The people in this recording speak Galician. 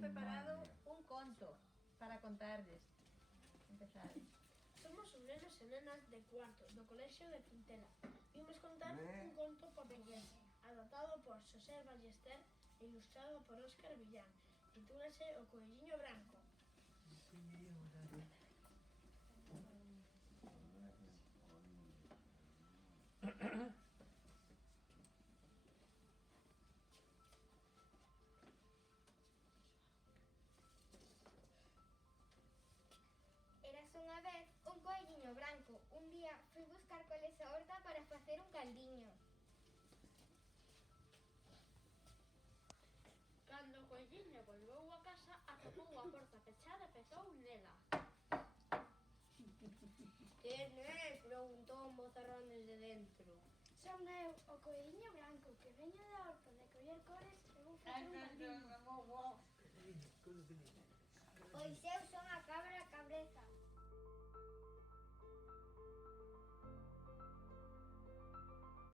preparado un conto para contarles. Empezades. Somos os nenos e nenas de cuarto do colexio de Quintela. Vimos contar un conto portugués, adaptado por Xosé Ballester e ilustrado por Óscar Villán. Titúlase O coelliño branco. Érase unha vez un coelliño branco. Un día foi buscar coles á horta para facer un caldiño. Cando o coelliño volveu a casa, atopou a porta pechada e pezou nela. Quen é? Preguntou un mozarrón desde dentro. Son eu, o coelliño branco, que veño da horta de coller cores e vou facer un caldiño. Pois eu son a cabra